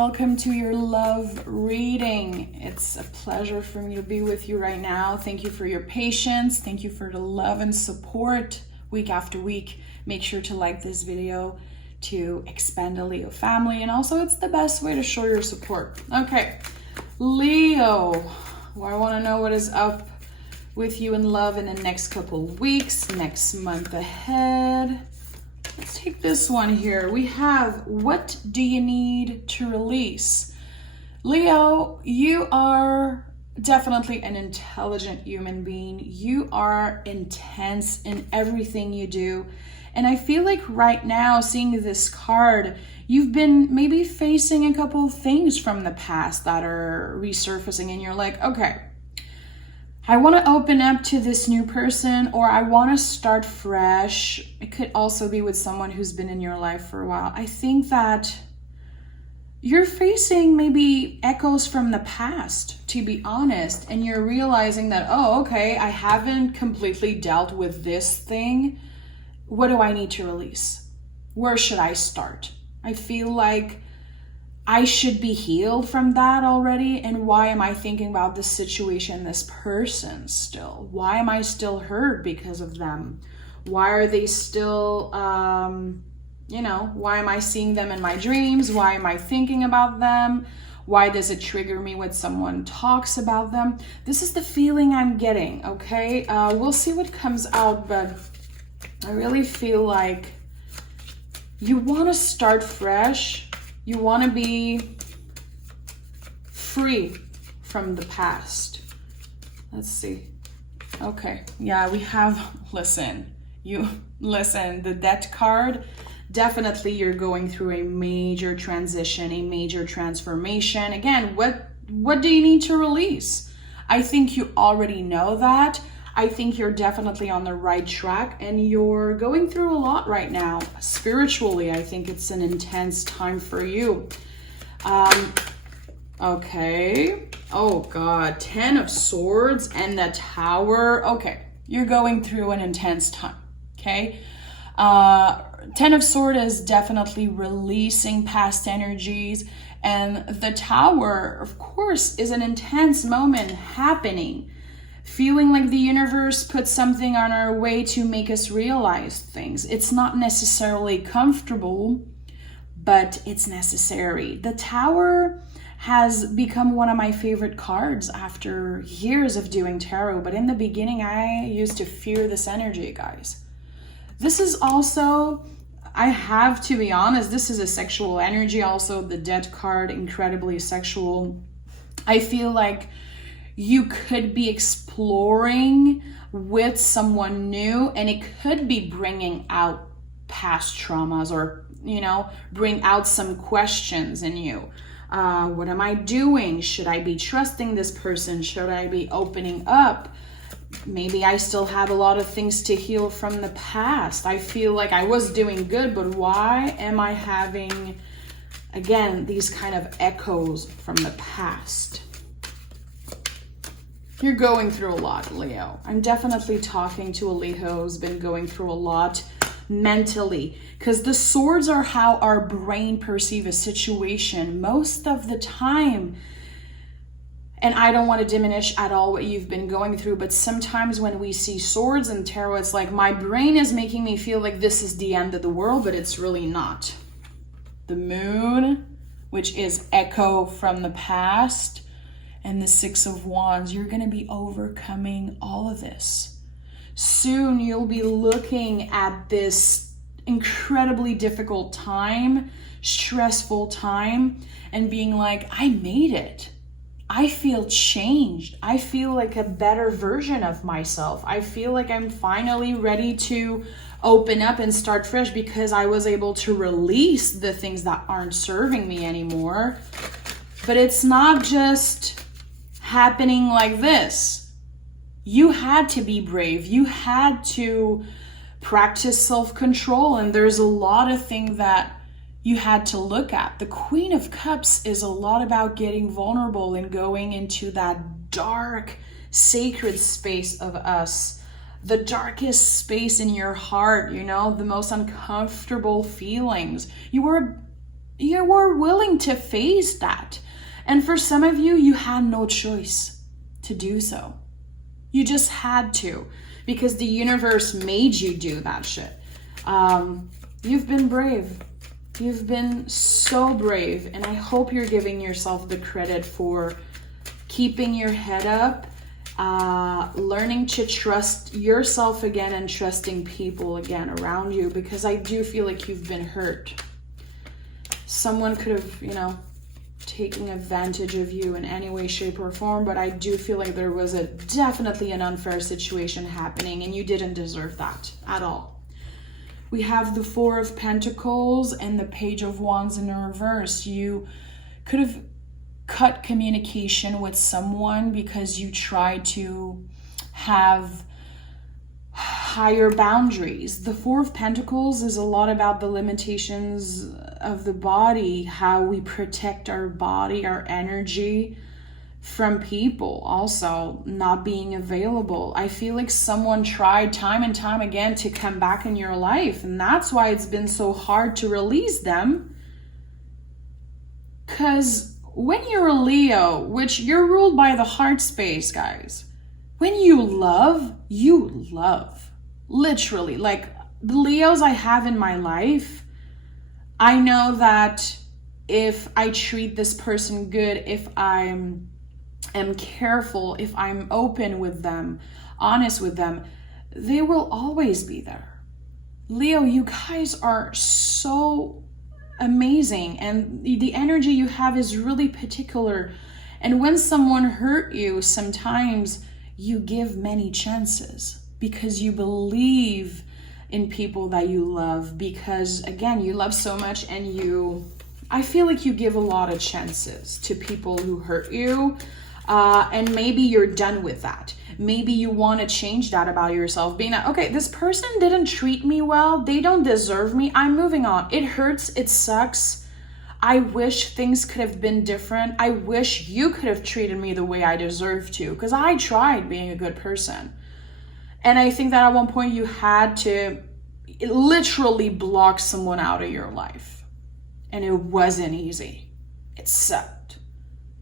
welcome to your love reading. It's a pleasure for me to be with you right now. Thank you for your patience. Thank you for the love and support week after week. Make sure to like this video to expand the Leo family, and also it's the best way to show your support. Okay, Leo, I want to know what is up with you in love in the next couple weeks, next month ahead. Let's take this one here. We have, what do you need to release? Leo, you are definitely an intelligent human being. You are intense in everything you do. And I feel like right now, seeing this card, you've been maybe facing a couple of things from the past that are resurfacing, and you're like, okay, I want to open up to this new person, or I want to start fresh. It could also be with someone who's been in your life for a while. I think that you're facing maybe echoes from the past, to be honest, and you're realizing that, oh, okay, I haven't completely dealt with this thing. What do I need to release? Where should I start? I feel like I should be healed from that already. And why am I thinking about this situation, this person still? Why am I still hurt because of them? Why are they still, why am I seeing them in my dreams? Why am I thinking about them? Why does it trigger me when someone talks about them? This is the feeling I'm getting, okay? We'll see what comes out, but I really feel like you want to start fresh. You want to be free from the past. Let's see. Okay. Yeah, we have, the Death card. Definitely you're going through a major transition, a major transformation. Again, what do you need to release? I think you already know that. I think you're definitely on the right track, and you're going through a lot right now. Spiritually, I think it's an intense time for you. Okay. Oh God, 10 of Swords and the Tower. Okay, you're going through an intense time, okay? 10 of Swords is definitely releasing past energies, and the Tower, of course, is an intense moment happening. Feeling like the universe put something on our way to make us realize things. It's not necessarily comfortable, but it's necessary. The Tower has become one of my favorite cards after years of doing tarot, but in the beginning, I used to fear this energy, guys. This is also, I have to be honest, this is a sexual energy. Also, the Death card, incredibly sexual. I feel like you could be exploring with someone new, and it could be bringing out past traumas, or, bring out some questions in you. What am I doing? Should I be trusting this person? Should I be opening up? Maybe I still have a lot of things to heal from the past. I feel like I was doing good, but why am I having, again, these kind of echoes from the past? You're going through a lot, Leo. I'm definitely talking to a Leo who's been going through a lot mentally, because the swords are how our brain perceives a situation most of the time. And I don't want to diminish at all what you've been going through, but sometimes when we see swords in tarot, it's like my brain is making me feel like this is the end of the world, but it's really not. The Moon, which is echo from the past, and the Six of Wands, you're going to be overcoming all of this. Soon you'll be looking at this incredibly difficult time, stressful time, and being like, I made it. I feel changed. I feel like a better version of myself. I feel like I'm finally ready to open up and start fresh because I was able to release the things that aren't serving me anymore. But it's not just happening like this. You had to be brave. You had to practice self-control, and there's a lot of things that you had to look at. The Queen of Cups is a lot about getting vulnerable and going into that dark, sacred space of us. The darkest space in your heart, the most uncomfortable feelings. You were you were willing to face that. And for some of you, you had no choice to do so. You just had to, because the universe made you do that shit. You've been brave. You've been so brave, and I hope you're giving yourself the credit for keeping your head up, learning to trust yourself again and trusting people again around you, because I do feel like you've been hurt. Someone could have, taken advantage of you in any way, shape, or form, but I do feel like there was definitely an unfair situation happening, and you didn't deserve that at all. We have the Four of Pentacles and the Page of Wands in reverse. You could have cut communication with someone because you tried to have higher boundaries. The Four of Pentacles is a lot about the limitations of the body, how we protect our body, our energy from people, also not being available. I feel like someone tried time and time again to come back in your life, and that's why it's been so hard to release them. Because when you're a Leo, which you're ruled by the heart space, guys, when you love, you love. Literally, like the Leos I have in my life, I know that if I treat this person good, if I'm careful, if I'm open with them, honest with them, they will always be there. Leo, you guys are so amazing, and the energy you have is really particular. And when someone hurt you, sometimes you give many chances because you believe in people that you love, because again, you love so much, and I feel like you give a lot of chances to people who hurt you. And maybe you're done with that. Maybe you want to change that about yourself, being like, okay, this person didn't treat me well. They don't deserve me. I'm moving on. It hurts. It sucks. I wish things could have been different. I wish you could have treated me the way I deserve to, because I tried being a good person. And I think that at one point you had to literally block someone out of your life. And it wasn't easy. It sucked.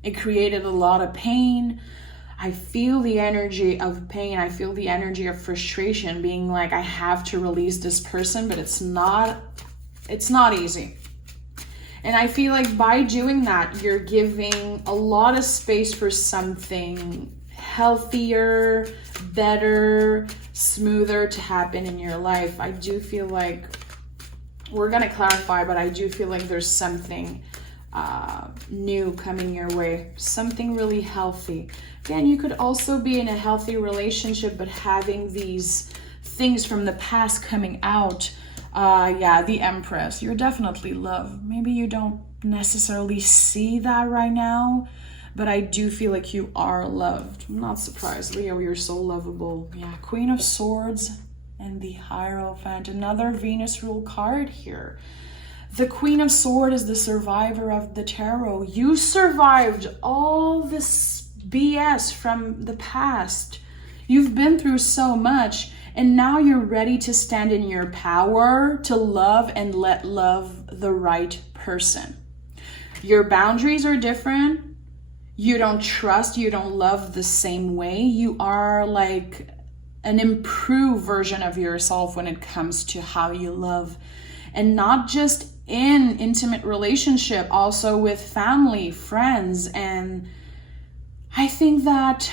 It created a lot of pain. I feel the energy of pain. I feel the energy of frustration, being like, I have to release this person, but it's not easy. And I feel like by doing that, you're giving a lot of space for something healthier, better, smoother to happen in your life. I do feel like, we're going to clarify, but I do feel like there's something new coming your way, something really healthy. Again, you could also be in a healthy relationship, but having these things from the past coming out. The Empress, you're definitely loved. Maybe you don't necessarily see that right now, but I do feel like you are loved. I'm not surprised, Leo, you're so lovable. Yeah, Queen of Swords and the Hierophant, another Venus rule card here. The Queen of Swords is the survivor of the tarot. You survived all this BS from the past. You've been through so much, and now you're ready to stand in your power to love and let love the right person. Your boundaries are different. You don't trust, you don't love the same way. You are like an improved version of yourself when it comes to how you love. And not just in intimate relationship, also with family, friends. And I think that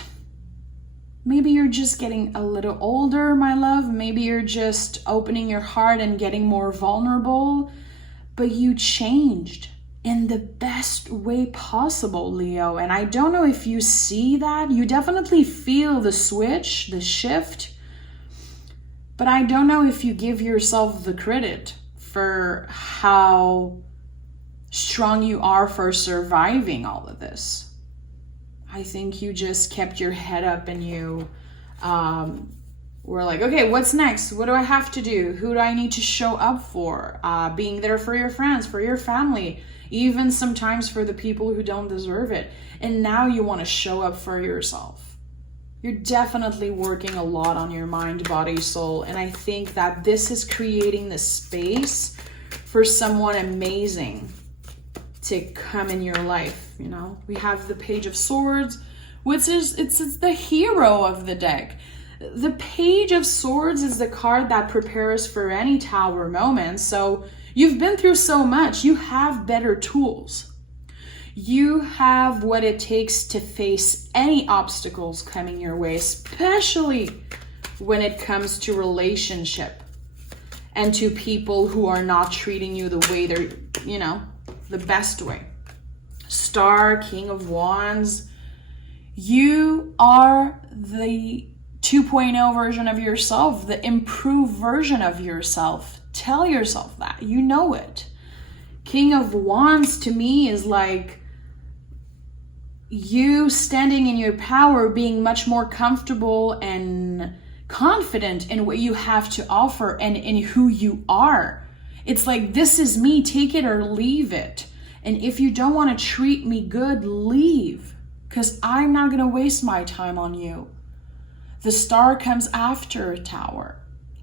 maybe you're just getting a little older, my love. Maybe you're just opening your heart and getting more vulnerable, but you changed in the best way possible, Leo. And I don't know if you see that. You definitely feel the switch, the shift, but I don't know if you give yourself the credit for how strong you are for surviving all of this. I think you just kept your head up and you were like, okay, what's next? What do I have to do? Who do I need to show up for? Being there for your friends, for your family, even sometimes for the people who don't deserve it. And now you want to show up for yourself. You're definitely working a lot on your mind, body, soul. And I think that this is creating the space for someone amazing to come in your life. You know, we have the Page of Swords, which is it's the hero of the deck. The Page of Swords is the card that prepares for any tower moment. So you've been through so much, you have better tools. You have what it takes to face any obstacles coming your way, especially when it comes to relationship and to people who are not treating you the way they're, you know, the best way. Star, King of Wands, you are the 2.0 version of yourself, the improved version of yourself. Tell yourself that, you know it. King of Wands to me is like you standing in your power, being much more comfortable and confident in what you have to offer and in who you are. It's like, this is me, take it or leave it. And if you don't want to treat me good, leave, because I'm not going to waste my time on you. The Star comes after a tower,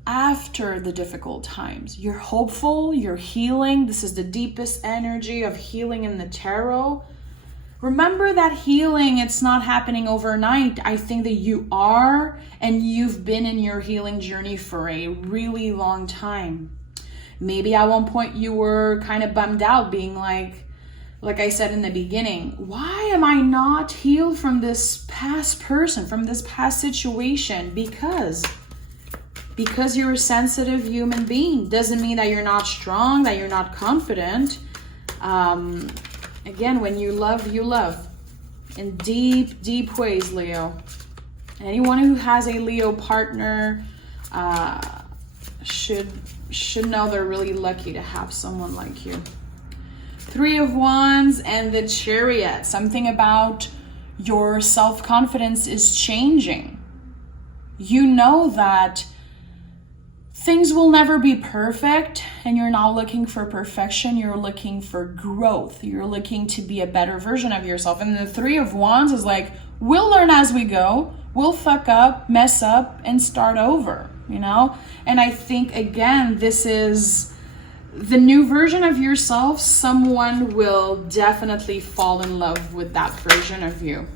after the difficult times. You're hopeful, you're healing. This is the deepest energy of healing in the tarot. Remember that healing, it's not happening overnight. I think that you are, and you've been in your healing journey for a really long time. Maybe at one point you were kind of bummed out, being like I said in the beginning, why am I not healed from this past person, from this past situation? Because you're a sensitive human being. Doesn't mean that you're not strong, that you're not confident. Again, when you love, you love. In deep, deep ways, Leo. Anyone who has a Leo partner should know they're really lucky to have someone like you. 3 of Wands and the Chariot. Something about your self-confidence is changing. You know that things will never be perfect, and you're not looking for perfection. You're looking for growth. You're looking to be a better version of yourself. And the 3 of Wands is like, we'll learn as we go. We'll fuck up, mess up, and start over, you know? And I think, again, this is the new version of yourself. Someone will definitely fall in love with that version of you.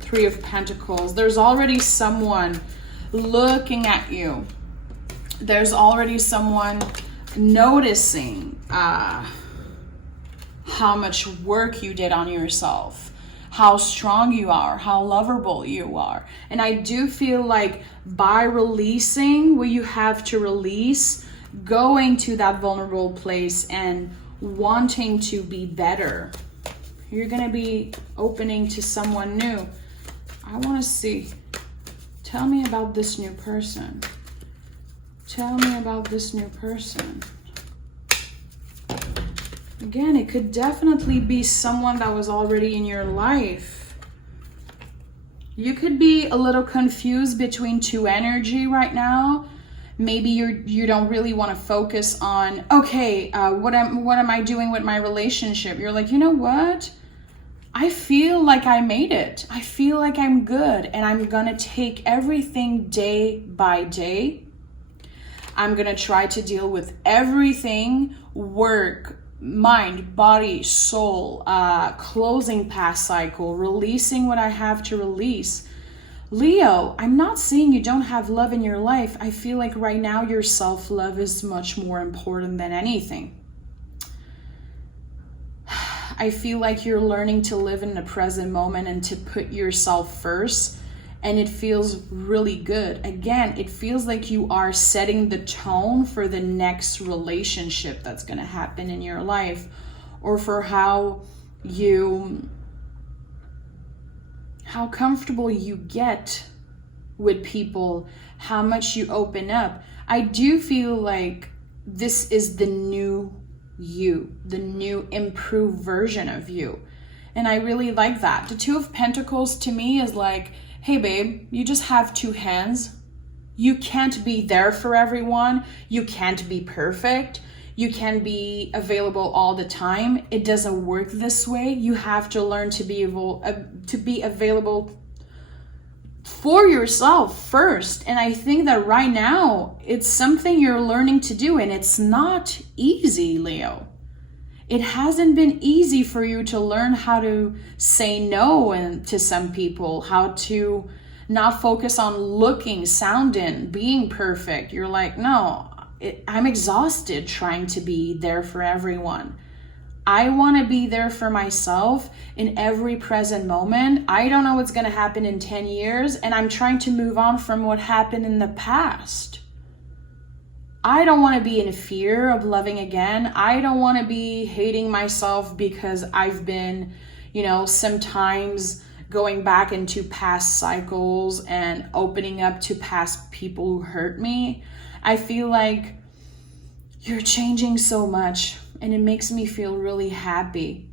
3 of Pentacles. There's already someone looking at you. There's already someone noticing how much work you did on yourself, how strong you are, how lovable you are. And I do feel like by releasing what you have to release, going to that vulnerable place and wanting to be better, you're going to be opening to someone new. I want to see. Tell me about this new person. Tell me about this new person. Again, it could definitely be someone that was already in your life. You could be a little confused between 2 energy right now. Maybe you don't really want to focus on, okay, what am I doing with my relationship? You're like, you know what? I feel like I made it. I feel like I'm good, and I'm gonna take everything day by day. I'm going to try to deal with everything, work, mind, body, soul, closing past cycle, releasing what I have to release. Leo, I'm not saying you don't have love in your life. I feel like right now your self-love is much more important than anything. I feel like you're learning to live in the present moment and to put yourself first. And it feels really good. Again, it feels like you are setting the tone for the next relationship that's going to happen in your life, or for how comfortable you get with people, how much you open up. I do feel like this is the new you, the new improved version of you. And I really like that. The 2 of Pentacles to me is like, hey babe, you just have 2 hands. You can't be there for everyone. You can't be perfect. You can't be available all the time. It doesn't work this way. You have to learn to be available for yourself first. And I think that right now it's something you're learning to do, and it's not easy, Leo. It hasn't been easy for you to learn how to say no and to some people, how to not focus on looking, sounding, being perfect. You're like, no, I'm exhausted trying to be there for everyone. I want to be there for myself in every present moment. I don't know what's going to happen in 10 years, and I'm trying to move on from what happened in the past. I don't want to be in fear of loving again. I don't want to be hating myself because I've been, sometimes going back into past cycles and opening up to past people who hurt me. I feel like you're changing so much, and it makes me feel really happy.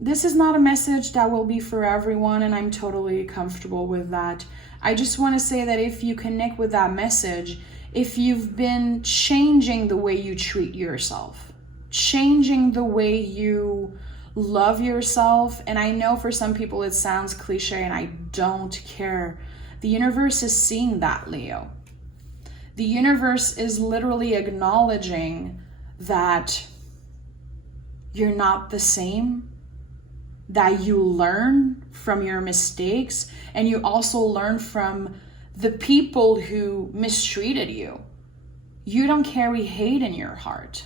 This is not a message that will be for everyone, and I'm totally comfortable with that. I just want to say that if you connect with that message, if you've been changing the way you treat yourself, changing the way you love yourself, and I know for some people it sounds cliche and I don't care. The universe is seeing that, Leo. The universe is literally acknowledging that you're not the same, that you learn from your mistakes, and you also learn from the people who mistreated you. You don't carry hate in your heart.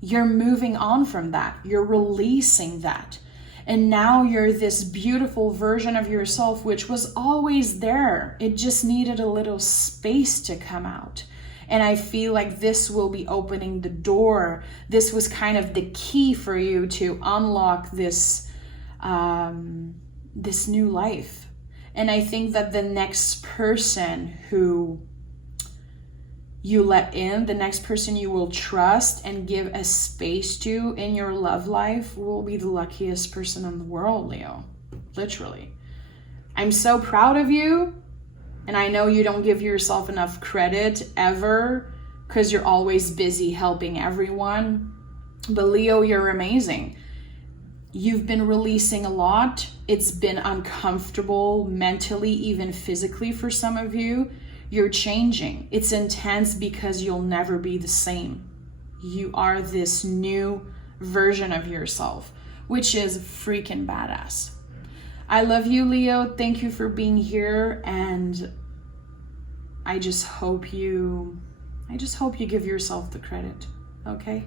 You're moving on from that. You're releasing that. And now you're this beautiful version of yourself, which was always there. It just needed a little space to come out. And I feel like this will be opening the door. This was kind of the key for you to unlock this new life. And I think that the next person who you let in, the next person you will trust and give a space to in your love life will be the luckiest person in the world, Leo. Literally. I'm so proud of you. And I know you don't give yourself enough credit ever because you're always busy helping everyone. But Leo, you're amazing. You've been releasing a lot. It's been uncomfortable mentally, even physically for some of you. You're changing. It's intense because you'll never be the same. You are this new version of yourself, which is freaking badass. I love you, Leo. Thank you for being here. And I just hope you give yourself the credit. Okay?